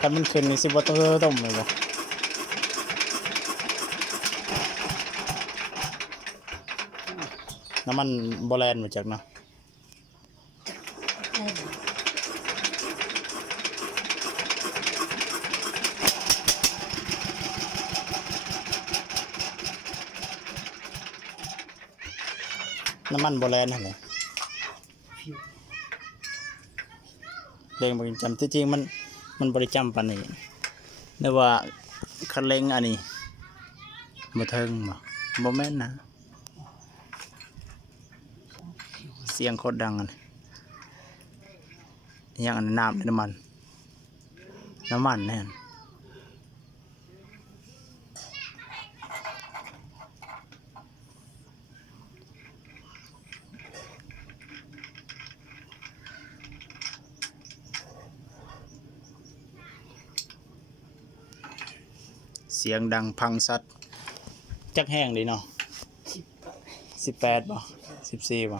คันมันขึ้นนี่สิบ่ต้มเลยบ่น้ำมันบ่แล่นมาจากเนาะน้ำมันบ่แล่นนั่นแหละเร่งบ่จำที่จริงมันบ่ได้จำปานนี้แต่ว่าคันเร่งอันนี้บ่ถึงบ่แม่นนะเสียงโคตรดังอันยังอันน้ำมันแน่นเสียงดังพังสัดจักแห้งดีเนาะ18บ่14บ่